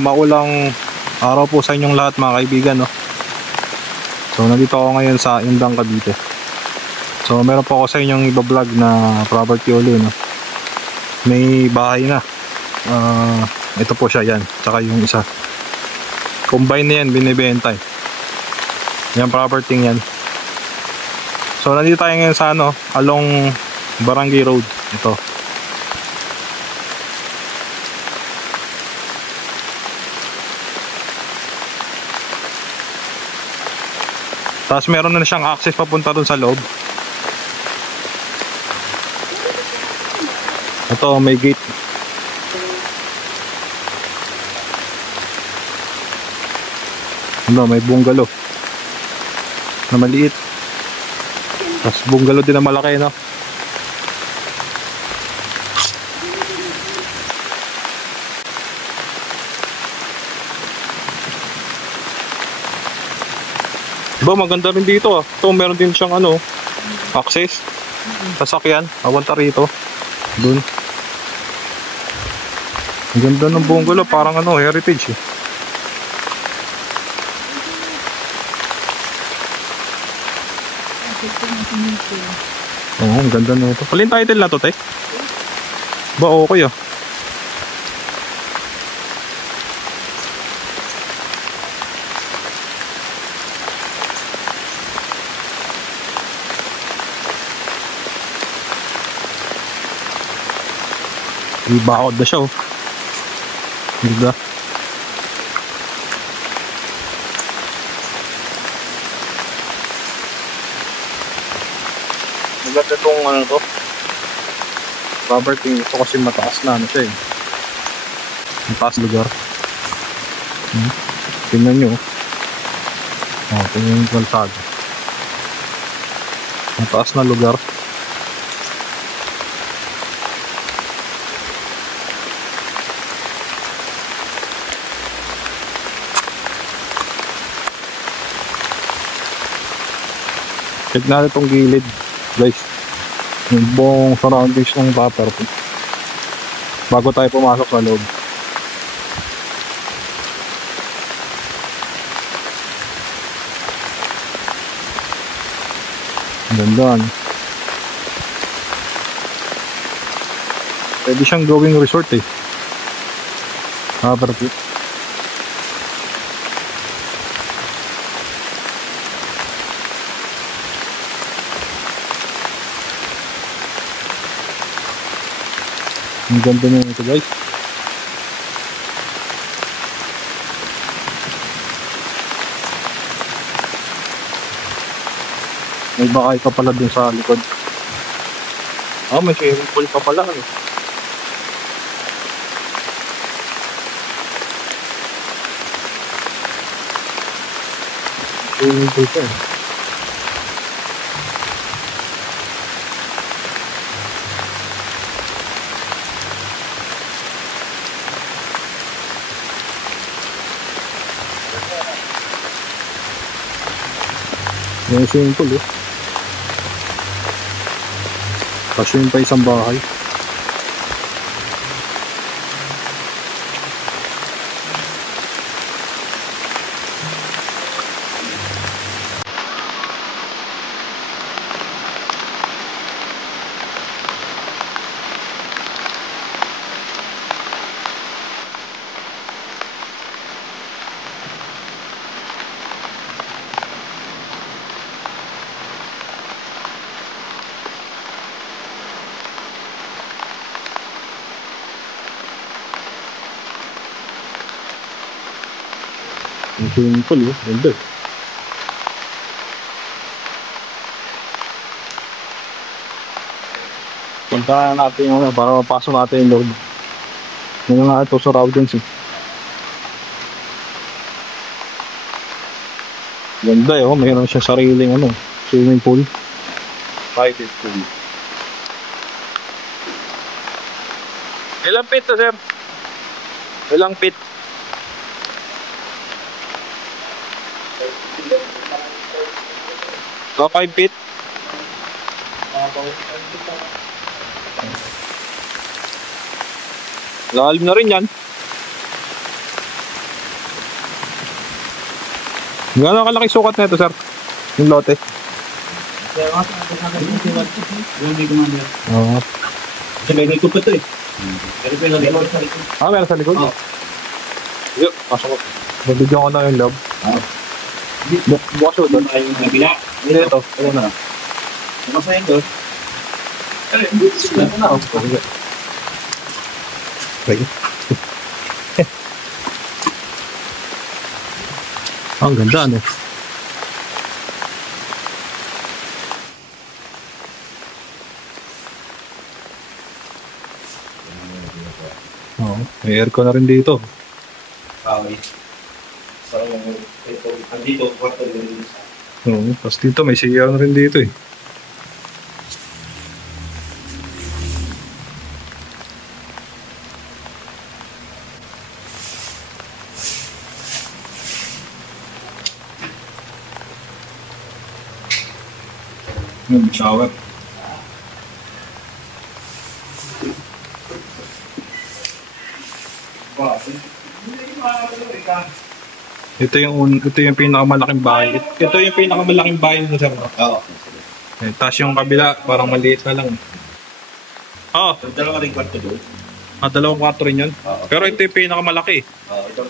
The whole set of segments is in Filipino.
Maulang araw po sa inyong lahat mga kaibigan, no? So nandito ako ngayon sa Indang, Cavite. So meron po ako sa inyong iba-vlog na property uli, no? May bahay na. Ito po siya, yan. Tsaka yung isa. Combine na yan, binibenta eh. Yan property yan. So nandito tayo ngayon sa along Barangay Road. Ito. Tapos meron na siyang access papunta dun sa loob. Ito, may gate. May bungalow na maliit. Tapos bungalow din na malaki, no? Diba maganda rin dito ah. Ito meron din siyang access. Sasakyan, awanta rito. Dun. Ang ganda ng bungalow, parang heritage eh. Oo, ang ganda na ito. Palin title na to, te? Ba okay ah. Ibakod na siya oh. Diba? Maganda itong to property ito kasi mataas na siya eh. Mataas lugar. Tingnan nyo. Tingnan yung kalsada. Mataas na lugar. Check natin itong gilid guys, yung buong surroundings ng property bago tayo pumasok sa loob. Ganda. Pwede siyang gawing resort eh. Property. Ang ganda na ito guys. May bakay pa pala dun sa likod. May swimming pool pa pala eh. Swimming pool pa eh. May swimming pool eh. Kasi yun pa isang bahay. Ang swimming pool eh, ganda. Punta na natin yung para mapasok natin yung loob. Yun nga ito surroundings eh. Ganda eh, mayroon siya sariling swimming pool. Private pool. Ilang feet to sir? Ilang feet? So, 5 feet. Lalim na rin yan. Gano'n kalaki sukat na ito, sir? Yung lote. Oo. Kasi may likod pa ito eh. Meron sa likod? Oo. Yuk, pasok ko. Mabigyan ko na yung loob. Bukas ko doon. Ay, yung nabila. Ito, ano na. Ano sa yun doon? Ano na? Sige. Ang ganda, ano? Oo, may aircon na rin dito. Okay. So, ito, andito, kwarto rin. Oo, tapos dito may CR na rin dito eh. Shower. Ito yung pinakamalaking bahay. Ito yung pinakamalaking bahay na sir. Oo. Tapos yung kabila, parang maliit na lang. Oo. So, dalawa rin kwarto doon. Dalawang kwarto rin yun. Oo. Pero ito yung pinakamalaki. Oo, ito.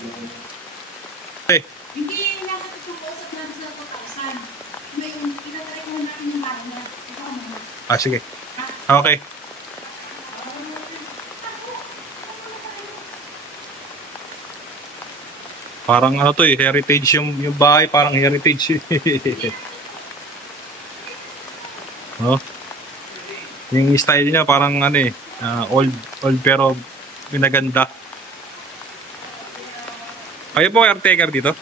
Eh, Hindi natin ito usap natin sa pagkakasan. May pinatry ko natin yung bago na. Ito ang mga. sige. Okay. Parang ano to eh, heritage yung bahay, parang heritage. Oh. Yung style niya parang ano eh, old pero pinaganda. Kayo po caretaker dito?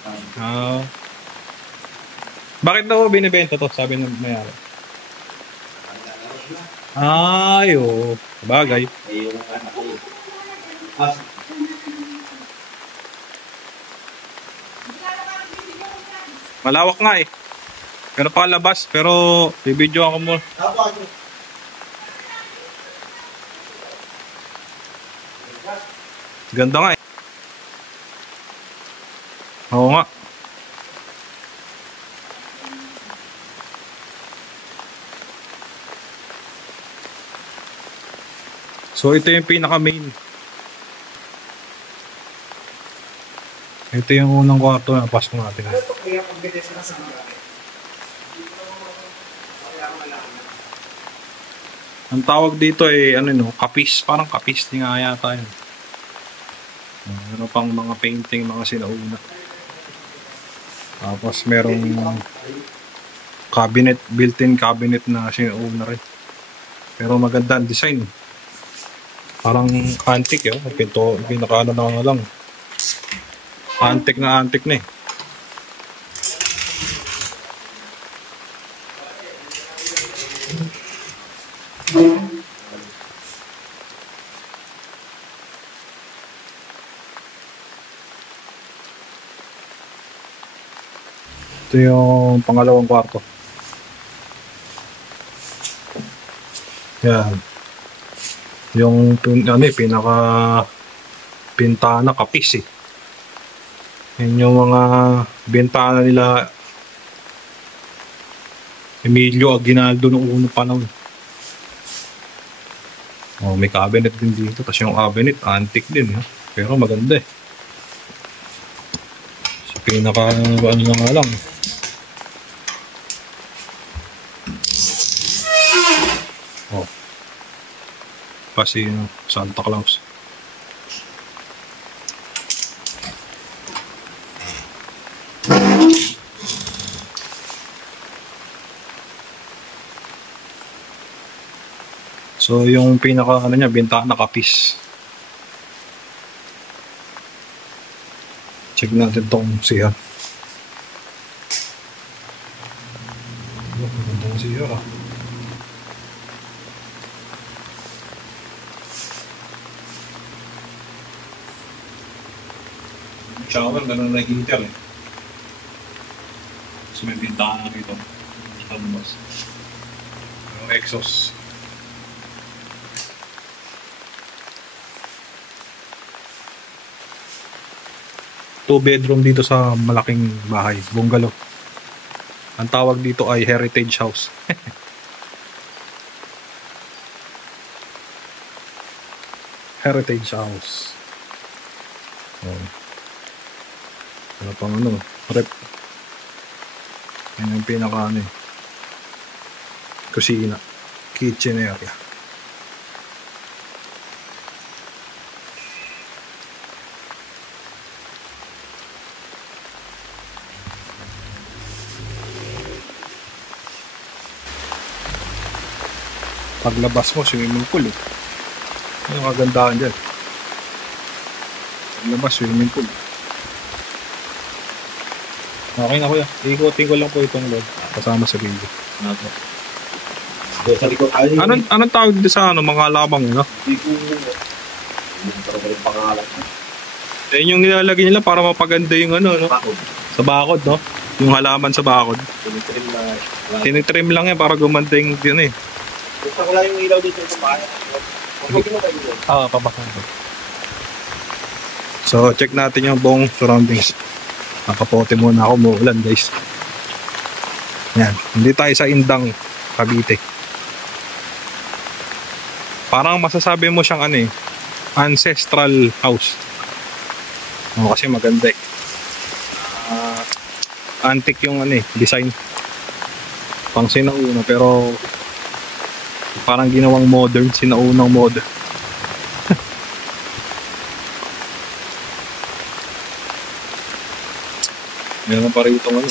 Bakit daw binibenta to? Sabi ng mayari. Ay, oo. Bagay. Ay, yung anak ko. Malawak nga eh. Pero palabas, pero bibidyo ako mo. Ganda nga eh. Oo nga. So ito yung pinaka main. Ito yung unang kwarto na pasok natin. Ang tawag dito ay ano no, kapis, parang kapis din nga yata yun. Ano pang mga painting, mga sinauna. Tapos merong cabinet, built-in cabinet na sinauna rin. Pero maganda ang design. Parang antique eh, pinaka-ano na lang. Antique na eh. Ito yung pangalawang kwarto. Yan. Yung pinaka bintana kapis eh. Yan yung mga bintana nila Emilio Aguinaldo noong unang panahon. Oh, may cabinet din dito. Tapos yung cabinet, antique din. Ha? Pero maganda eh. So, pinaka ano na nga lang. Oh. Kasi Santa Claus. So yung pinaka ano niya, bintana kapis. Check natin tong siya. Magandang siya ah. Shower, ganun na heater eh. So may bintana na rito. Labas. Yung exhaust. Two bedroom dito sa malaking bahay, bungalow. Ang tawag dito ay heritage house. Heritage house. Oh. Wala pang ano, rep. Yan yung pinaka ano eh. Kusina. Kitchen area. Paglabas mo, swimming pool eh. Ano ang kagandahan dyan? Paglabas, swimming pool. Okay na kuya. Ikutin ko lang po itong loob. Kasama sa video. Nato. So, sa likod, ay, Anong tawag dito sa ano, mga lamang, no? hindi ko, hindi ko rin pangalan. Yan yung nilalagay nila para mapaganda yung ano, no? Bakod. Sa bakod, no? Yung halaman sa bakod. Tinitrim na. Tinitrim lang yan para gumanda yung yun eh. Gusto ko lang yung ilaw dito sa bahay. Huwag mo tayo dito. Pabakang ko. So, check natin yung buong surroundings. Nakapote muna ako, muulan guys. Yan. Hindi tayo sa Indang, Cavite. Parang masasabi mo siyang ano eh, ancestral house. Kasi maganda eh. Antique yung ano eh, design. Pang sinauna pero parang ginawang modern, sinaunang modern. Meron pa rin itong ano.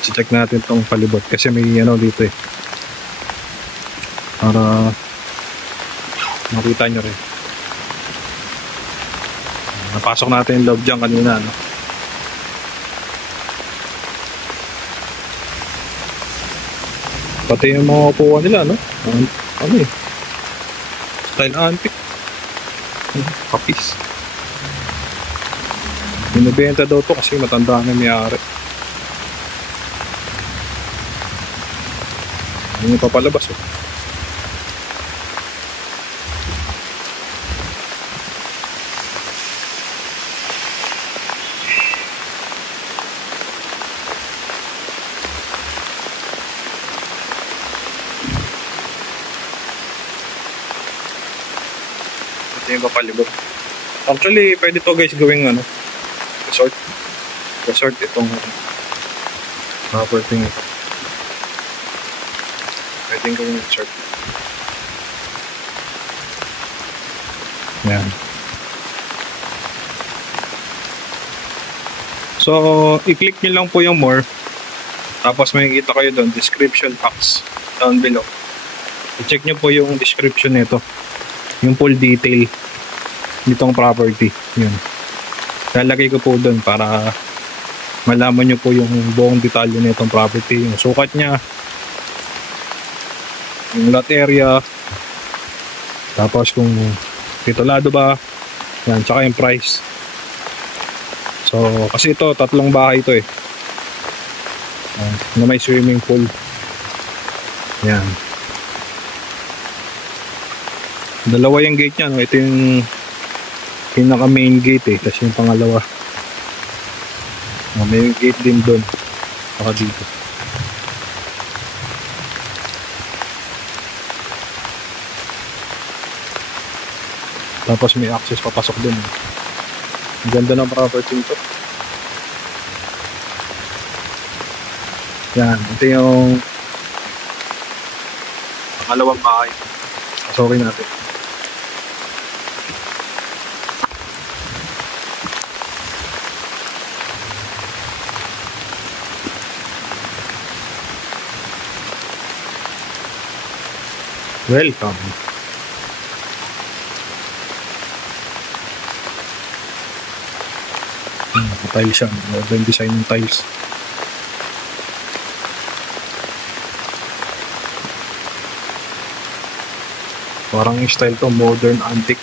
I-check natin itong palibot kasi may ano dito eh. Para makita nyo rin. Napasok natin yung loob dyan kanina, no? Pati yung mga upuan nila, no? Ano eh? Style antique. Kapis. Binibenta daw to kasi matanda na may-ari. Hindi pa palabas, oh. Yung papalibot. Actually, pwede to guys gawing ano, resort. Resort itong property ito. Pwede gawing resort. Yan. So, i-click nyo lang po yung more. Tapos may kita kayo doon, description box down below. I-check nyo po yung description nito. Yung full detail nitong property. Yun. Lalagay ko po doon para malaman nyo po yung buong detalye nitong property. Yung sukat niya, yung lot area, tapos kung titulado ba, yan, tsaka yung price. So, kasi ito, 3 bahay ito eh. Na may swimming pool. Yan. Dalawa yung gate niya, no? Ito yung pinaka main gate eh, tapos yung pangalawa may gate din doon saka dito. Tapos may access papasok doon eh. Ang ganda ng property nito. Yan, ito yung pangalawang bahay. Pasokin natin. Welcome. Tile siya. Maganda yung design ng tiles. Parang yung style to, modern antique.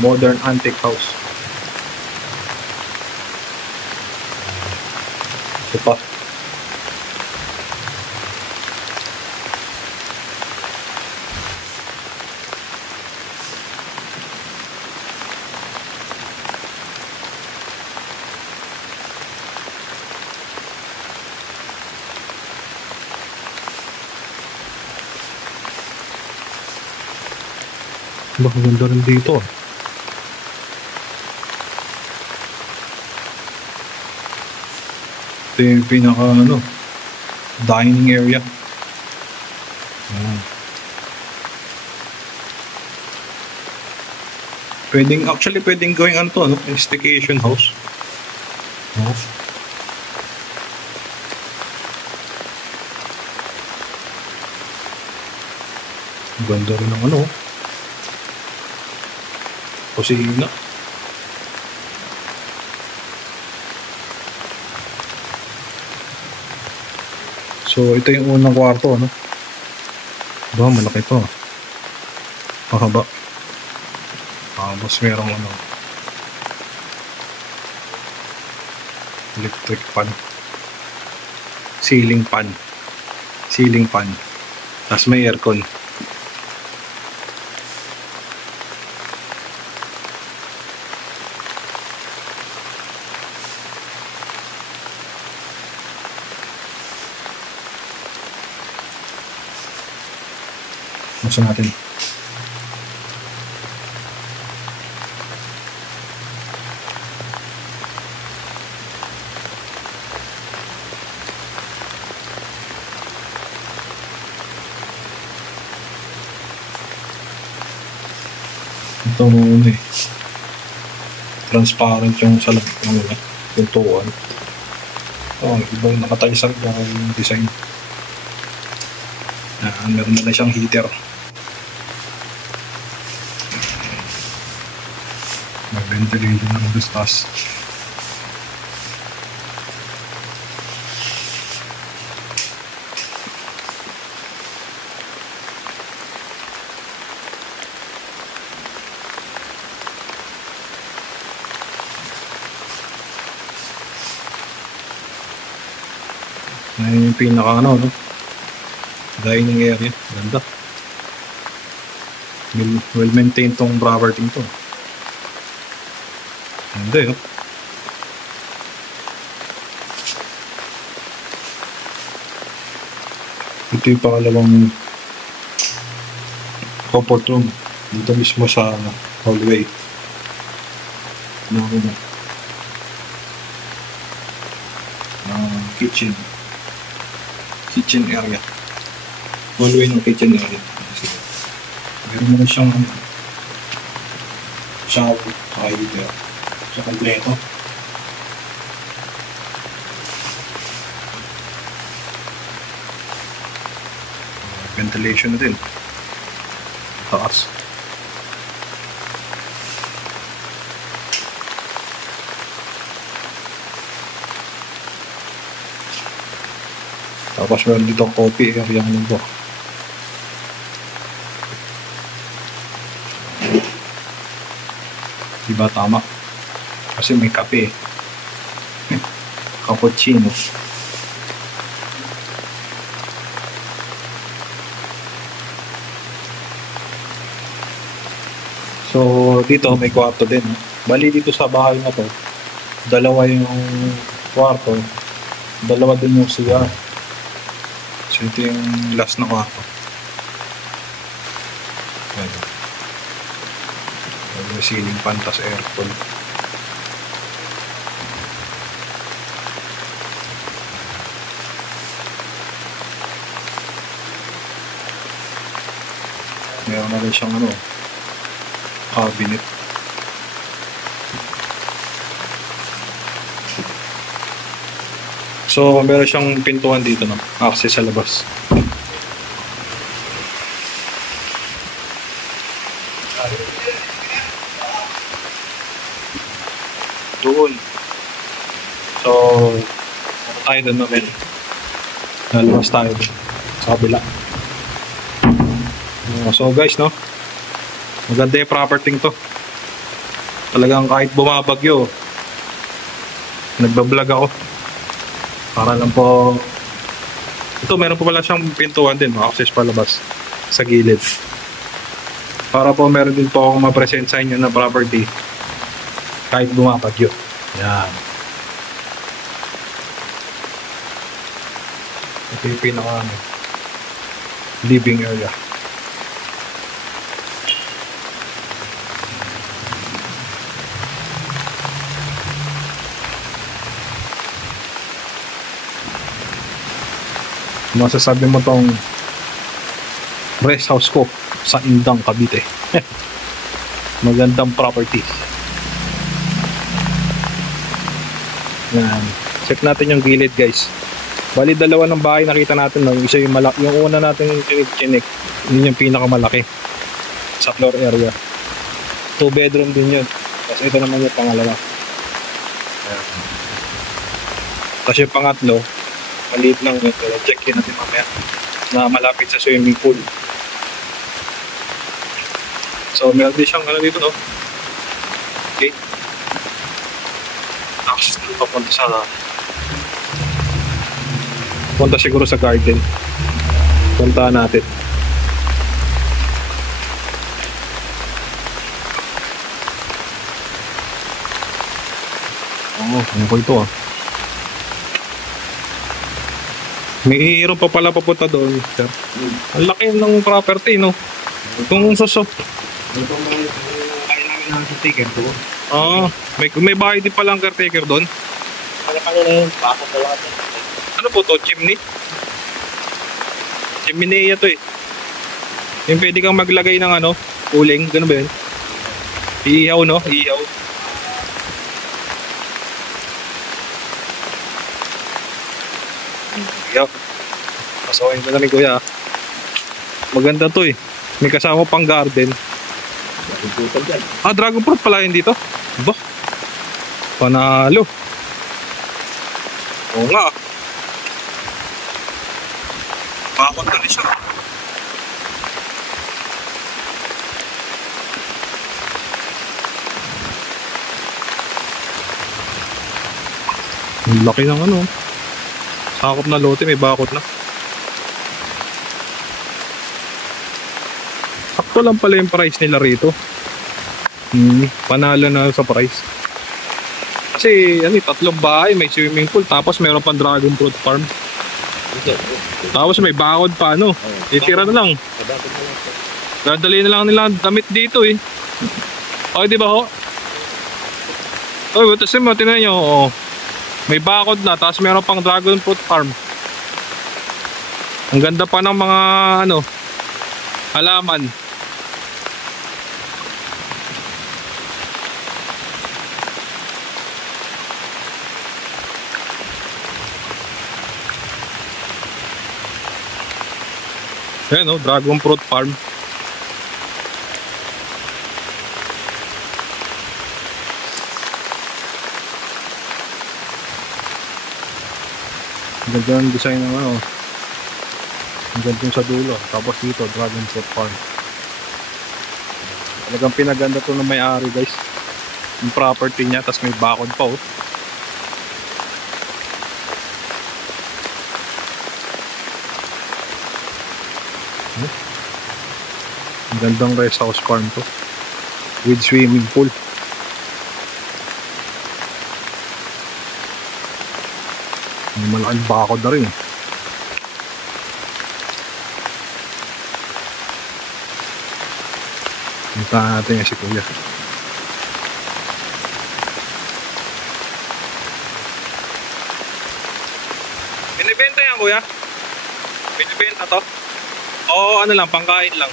Modern antique house. Ito pa. Baka ganda rin dito. Ito yung pinaka dining area. Ayan. Pwedeng gawing staycation house. Ganda rin ng kusina. So, ito yung unang kwarto, Ba, malaki to. Mahaba. Tapos merong electric fan. Ceiling fan. Tapos may aircon. Buksan natin. Ito transparent yung sa labas ng pintuan. Ibang nakataysag yung design. Meron na siyang heater. May ventilation na rin sa taas. Yan yung pinaka dining area. Ganda. Well maintained tong property to. Ganda Ito yung pangalawang comfort room. Dito mismo sa hallway. Kitchen area. Hallway ng kitchen area. Meron na siyang shower, heater. So, kompleto. Ventilation na din. Taas. Tapos meron dito ang coffee area ng to. Diba tama? Kasi may kape. Cappuccino. So dito may kwarto din. Bali dito sa bahay na to, dalawa yung kwarto, dalawa din yung CR. So ito yung last na kwarto. May ceiling fan, tas aircon. Meron na rin siyang cabinet. So meron siyang pintuan dito access sa labas. Doon. So tayo doon namin. Lalabas tayo doon sa kabila. So guys, maganda yung property to. Talagang kahit bumabagyo, nagbablog ako. Para lang po, ito meron po pala siyang pintuan din, access palabas sa gilid. Para po meron din po akong ma-present sa inyo na property kahit bumabagyo. Yan. Ito yung pinaka living area. Masasabi mo tong rest house ko sa Indang, Cavite. Magandang property. Yan. Check natin yung gilid, guys. Bali, dalawa ng bahay nakita natin. No? Isa yung malaki. Yung una natin chinik-chinik. Yun yung pinakamalaki sa floor area. 2 bedroom din yun. Tapos ito naman yung pangalawa. Ayan. Tapos yung pangatlo, maliit lang ito. Check yun natin mamaya na malapit sa swimming pool. So, meron din siyang ano dito, no? Okay. Access na papunta sa punta siguro sa garden. Puntahan natin. Ano ko ito ah. May iiro pa pala papunta doon, sir. Ang laki ng property, no? Kung susop. Ito may bahay namin ng caretaker to. May bahay din palang caretaker doon. Ano na yun? Bakit na lang ito? Ano po to? Chimney? Chimney to eh. Yung pwede kang maglagay ng ano, uling, gano'n ba yun? Iihaw, no? Iihaw. Iihaw. Pasawain ko na ni kuya. Maganda to eh. May kasama pang garden. Dragon fruit pala yun dito. Ba? Panalo. Oo nga. Bakot na rin siya. Ang laki ng ano. Sakop na lote, may bakot na. Sakto lang pala yung price nila rito. Panalo na sa price. Kasi ano, 3 bahay, may swimming pool, tapos meron pang dragon fruit farm. Tapos may bakod pa, ano. Itira na lang. Dadali na lang nila ang damit dito eh. Okay, di ba ho? Oh, tapos mo, tinan nyo, oh. May bakod na, tapos meron pang dragon fruit farm. Ang ganda pa ng mga ano, halaman. Ayan o, dragon fruit farm. Ang ganda ng design ng ano. Ang ganda yung sa dulo. Tapos dito, dragon fruit farm. Talagang pinaganda to ng may-ari, guys. Yung property niya, tapos may bakod pa oh. Ang gandang rest house farm to with swimming pool. May malaking bakod na rin eh. Puntahan natin si kuya. Binibenta yan kuya? Binibenta to? Oo, ano lang, pangkain lang.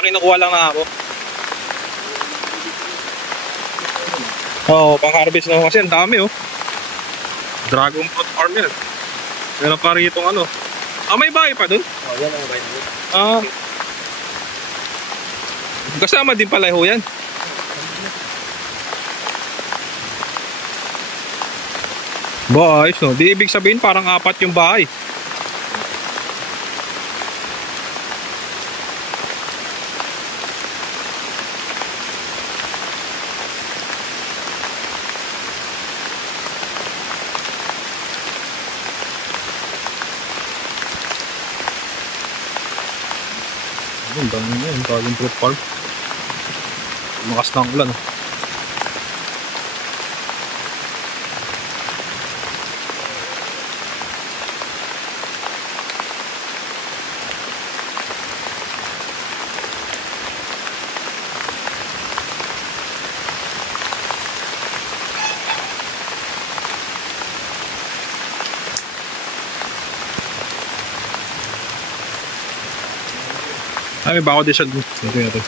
Kinukuha lang na ako. Oo, pang-harvest na kasi ang dami oh. Dragon fruit farm yan. Meron pa rin itong ano. May bahay pa dun? Yan ang bahay doon. Kasama din pala ho yan. Ba, ayos no. Di ibig sabihin parang 4 yung bahay. Ang dami na yun, Dragon Fruit Farm. Lumakas na ang ulan. Ay, may bako din siya. Ito.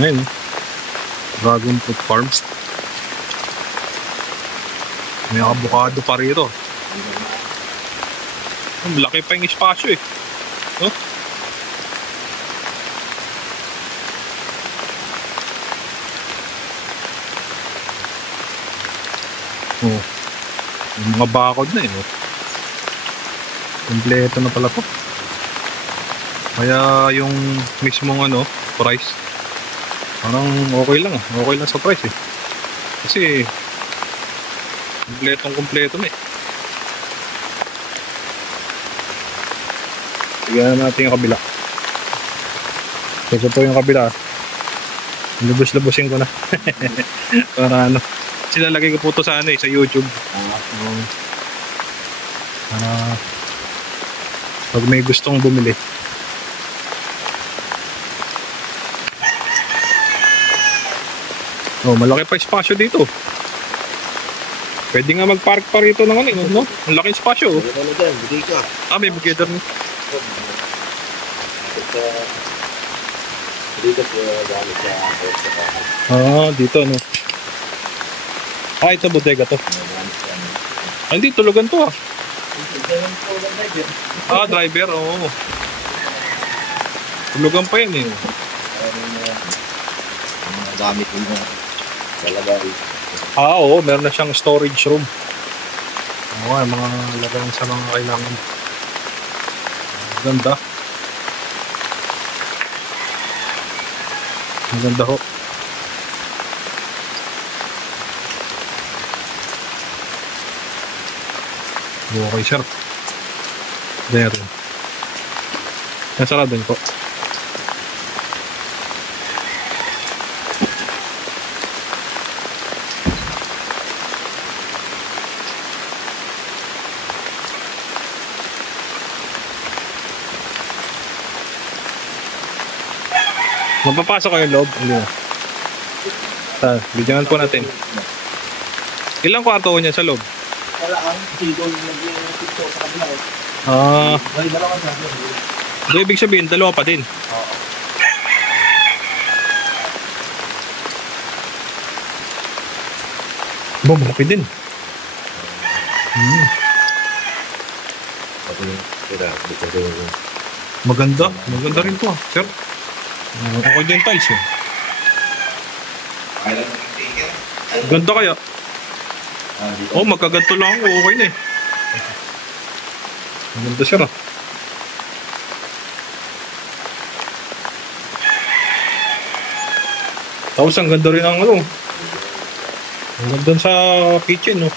Ayun. Dragon Fruit Farms. May avocado pa rito. Laki pa yung espasyo eh. Oh. Oh. Yung mga bakod na eh. Oh. Kompleto na pala to. Kaya yung mismong price, parang okay lang. Okay lang sa price eh. Kasi kompleto na eh. Tignan natin yung kabila. Ito po yung kabila. Lubos-lubosin ko na. Para silalagay ko po ito sa sa YouTube. Pag may gustong bumili. Oh, malaki pa espasyo dito. Pwede nga mag-park pa rito ng no? Ang laki espasyo. Oh. Ah, may bugeda rin. Dito ito bodega to. Hindi, tulugan to driver, oo. Tulugan pa yan eh. Gamit mo na lalagay. Oo, meron na siyang storage room. Oo, mga lagayan sa mga kailangan. Ganda. Ang ganda ho. Okay, sir. There. Nasarado din po. Mapapasok kayo yung loob? Hindi na. Bigyan po natin. Ilang kwarto ko niya sa loob? Wala ang sigol nag-tikto sa kabila. May dalawa sa so, ibig sabihin, dalawa pa din? Oo. Malaki din. Maganda rin to sir. Okay din tiles eh. Ganda kaya? Magkaganto lang ako, okay na eh. Maganda sir Tapos ang ganda rin ang ang ganda sa kitchen yung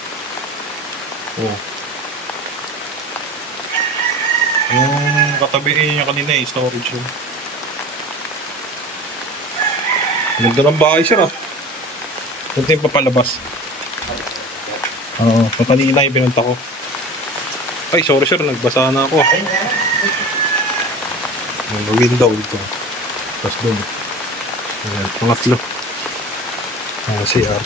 katabihin niya kanina storage room. Ganda ng bahay sir Ito yung papalabas. Papanina yung pinunta ko. Ay, sorry sir, nagbasa na ako. May window dito. Tapos doon. Ayan, pangatlo. CR.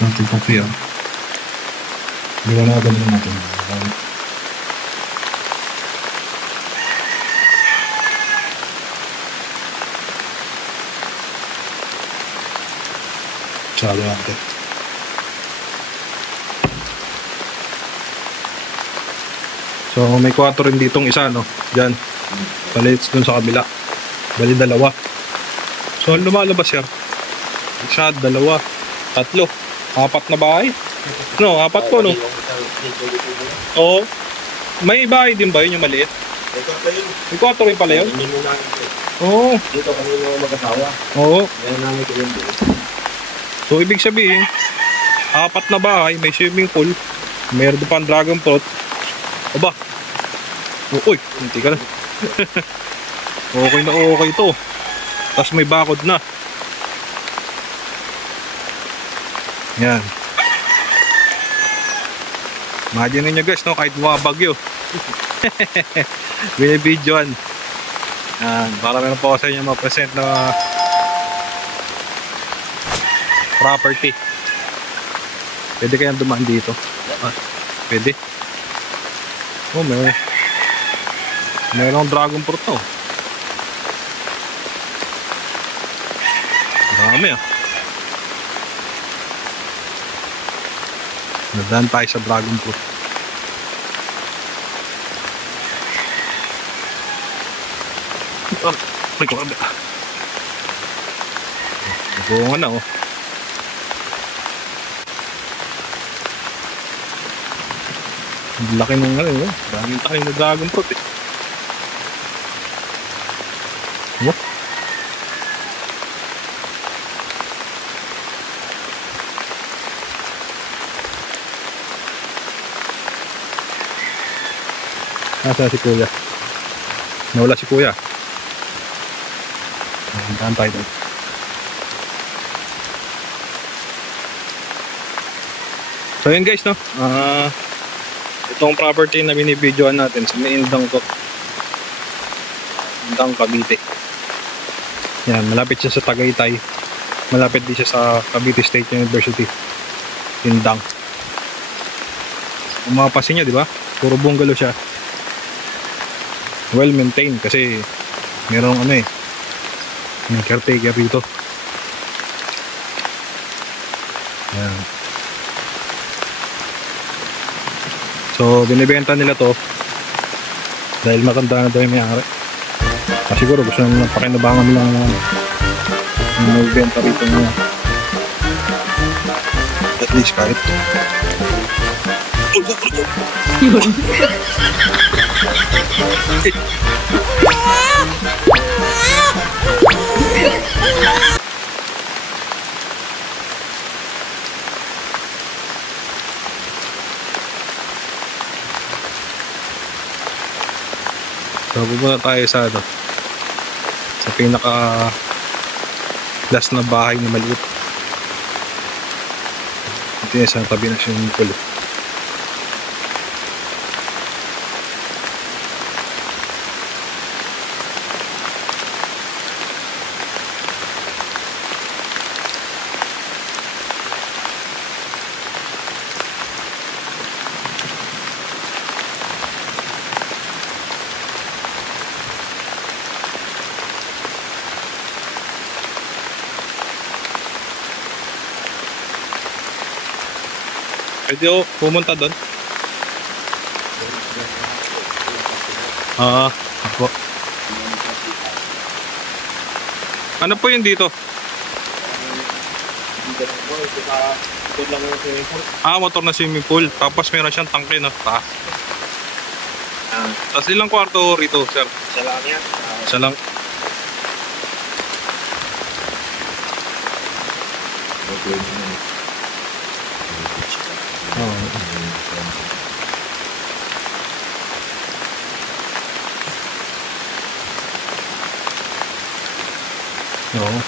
Saan ito pang CR? Liwanagan na natin. Salo natin. So may 4 rin ditong isa Diyan. Palits dun sa kabila. Bali 2. So lumalabas sir. Isa, 2, 3, 4 na bahay. 4 po Oo. May bahay din ba yun yung maliit? May 4 rin pala yun? Oo. Dito kanina mag-asawa. Oo. Yan namin ko yun. So ibig sabihin Apat na bahay, may swimming pool. Meron din pang dragon fruit. Aba. Uy, hindi ka na. Okay na okay to. Tapos may bakod na. Yan. Imagine nyo guys, no? Kahit bumabagyo. Binibidyoan. Yan. Para meron po ako sa inyo ma-present na property. Pwede kayang dumaan dito. Pwede. Oh, mayroong dragon fruit to. Dami ah. Nadaan tayo sa dragon fruit. May kumabi. Bunga na oh. Ang laki ng ano eh. Daming tayo na dragon fruit eh. What? Nasaan si kuya? Nawala si kuya. Nandahan tayo doon. So yun guys, no? Itong property na binibidyoan natin sa may Indang to. Indang Cavite. Yan, malapit siya sa Tagaytay. Malapit din siya sa Cavite State University. Indang. Kung mapapansin nyo, di ba? Puro bungalow siya. Well maintained kasi merong ano eh, may caretaker dito. Yan. So binibenta nila to dahil matanda na daw yung may-ari. Siguro gusto nila pakinabangan lang na magbenta rito na at least kahit yun. So pupunta tayo sa ano, sa pinaka last na bahay na maliit. Ito yung sa tabi ng swimming pool. Pwede o pumunta doon? Ako. Ano po yun dito? Motor na swimming pool. Tapos meron siyang tangke na taas. Tapos ilang kwarto rito, sir? Isa lang yan. Isa lang. Oo.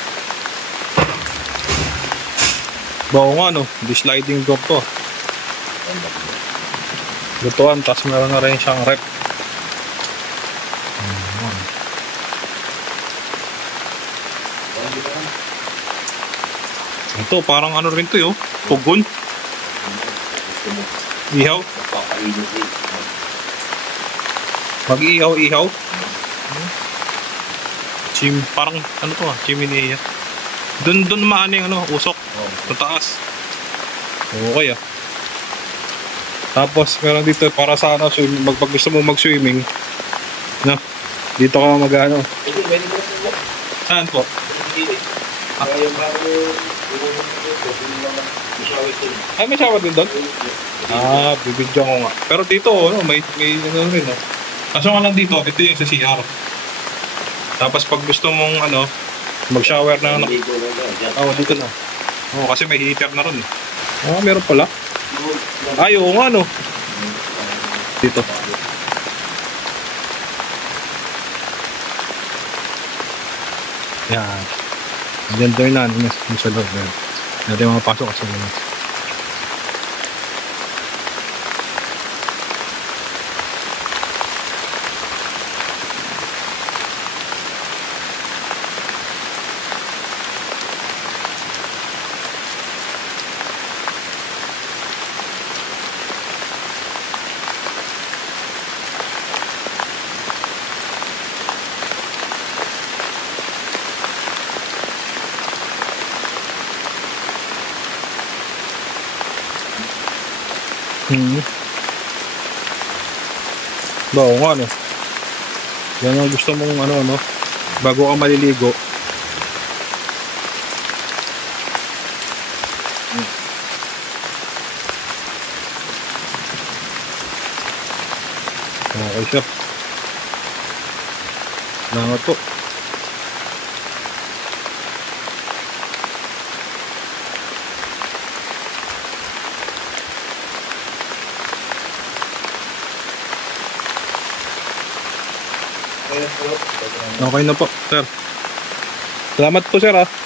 Bago nga no, di sliding door to. Lutuan, tapos meron na rin siyang rep. Ito, parang ano rin to yun, pugon. Ihaw. Mag-ihaw-ihaw. Parang ano to chiminea. Doon maano yung ano, usok. Sa taas. Okay ah. Tapos meron dito para sa ano, pag gusto mo mag-swimming. No? Dito ka mag-ano. Saan po? Ay, may shower din doon? Bibidyo ko nga. Pero dito, ano, may ano rin, no? Kaso nga lang dito, ito yung sa CR. Tapos pag gusto mong, ano, mag-shower na, dito na. Kasi may heater na ron. Ah, meron pala. Ay, oo nga, no. Dito. Yan. Diyan doon na, yung sa loob. Yan. Natin makapasok sa loob. Ba, oo nga, no. Yan ang gusto mong ano, no. Bago ka maliligo. Okay siya. Salamat po. Okay na po, sir. Salamat po, sir, ah.